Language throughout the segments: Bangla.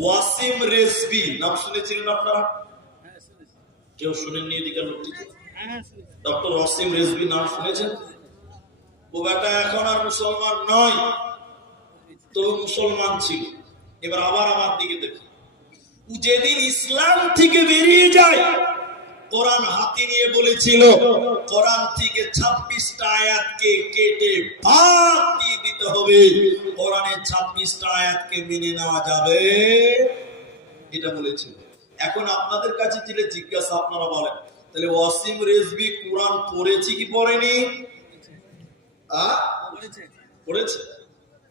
ওয়াসিম রেজভী নাম শুনেছিলেন আপনারা? কেউ শুনেননি? এদিকে লোকটি ডক্টর ওয়াসিম রেজভী নাম শুনেছেন? ও বেটা এখন আর মুসলমান নয়, তো মুসলমান ছিল। এবার আবার আমার দিকে দেখি, ও যেদিন ইসলাম থেকে বেরিয়ে যায় কোরআন হাতে নিয়ে বলেছিল কোরআন থেকে 26টা আয়াতকে কেটে বাদ দিয়ে দিতে হবে, কোরআনের 26টা আয়াতকে মেনে নেওয়া যাবে, এটা বলেছিল। এখন আপনাদের কাছে যেটা জিজ্ঞাসা, আপনারা বলেন তাহলে ওয়াসিম রেজভী কোরআন পড়েছে কি পড়েনি? পড়েছে।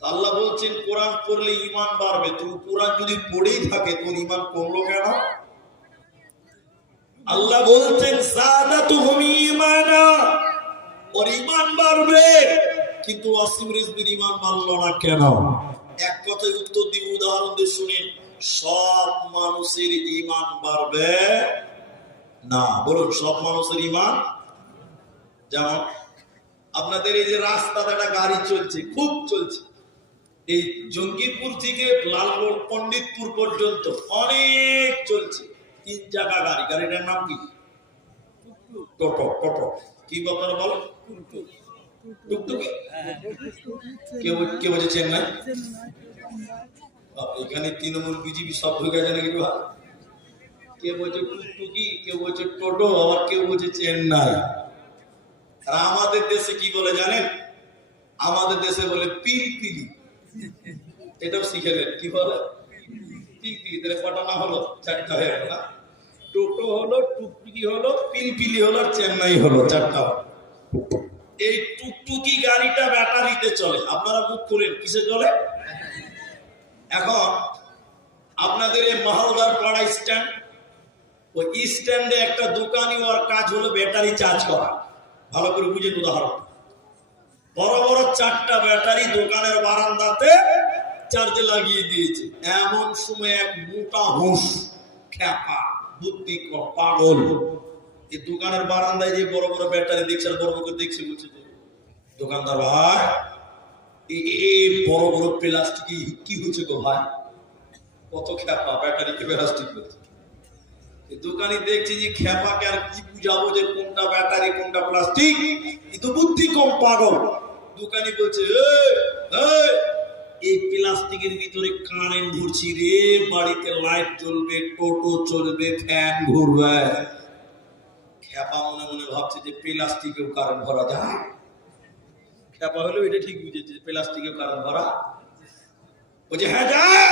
আল্লাহ বলছেন কোরআন পড়লে ঈমান বাড়বে। তুমি কোরআন যদি পড়েই থাকে তোর ঈমান কমলো কেন? আল্লাহ বলছেন যাদাতুহুম ঈমানা, ওর ঈমান বাড়বে। কিন্তু ওয়াসিম রিজভির ঈমান বাড়লো না কেন? এক কথায় উত্তর দিব, উদাহরণ দিয়ে শুনেন। সব মানুষের ঈমান বাড়বে না। বলুন, সব মানুষের ঈমান? যেমন আপনাদের এই যে রাস্তাতে একটা গাড়ি চলছে, খুব চলছে, এই জঙ্গিপুর থেকে লালগড় পণ্ডিতপুর পর্যন্ত অনেক চলছে, 3 চাকা গাড়ি। গাড়িটার নাম কি? টোটো। টোটো কি আপনারা বলেন? টুকটুকি। কে বলছে চেন্নাই? এখানে তৃণমূল বিজেপি সব ঢুকে গেছে নাকি? কে বলছে টুকটুকি, কেউ বলছে টোটো, আবার কেউ বলছে চেন্নাই। আর আমাদের দেশে কি বলে জানেন? আমাদের দেশে বলে পিলপিলি। এটাও শিখেলেন, কি বলে? পিলপিলি। তাহলে কটা না হলো? 4টা হয়ে গেল না? টোটো হলো, টুকটুকি হলো, পিলপিলি হলো, চেন্নাই হলো, 4টা। এই টুকটুকি গাড়িটা ব্যাটারিতে চলে। আপনারা বুক করেন কিসে চলে? এখন আপনাদের এই মাহলদার পাড়া স্ট্যান্ড, ওই স্ট্যান্ডে একটা দোকানি, ওর কাজ হলো ব্যাটারি চার্জ করা। ভালো করে বুঝেন উদাহরণ। বড় বড় 4টা ব্যাটারি দোকানের বারান্দাতে চার্জে লাগিয়ে দিয়েছে। এমন সময় এক মোটা হুঁশ খ্যাপা বুদ্ধি পাগল এই দোকানের বারান্দায় যে বড় বড় ব্যাটারি দেখছে, আর বড় বড় দেখছে, বলছে দোকানদার ভাই, এই বড় বড় প্লাস্টিক কি হচ্ছে গো ভাই? কত খ্যাপা, ব্যাটারিকে প্লাস্টিক বলছে। দোকানি দেখছে যে খ্যাপাকে আর কি বুঝাবো যে কোনটা ব্যাটারি কোনটা প্লাস্টিক, কিন্তু বুদ্ধি কম, পাগল। দোকানি বলছে এই প্লাস্টিকের ভিতরে কারেন্ট ঘুরছি রে, বাড়িতে লাইট জ্বলবে, টোটো চলবে, ফ্যান ঘুরবে। খ্যাপা মনে মনে ভাবছে যে প্লাস্টিকেও কারেন্ট ভরা যায়। খ্যাপা হলেও এটা ঠিক বুঝেছে, প্লাস্টিকেও কারেন্ট ভরা। বলছে হ্যাঁ যায়।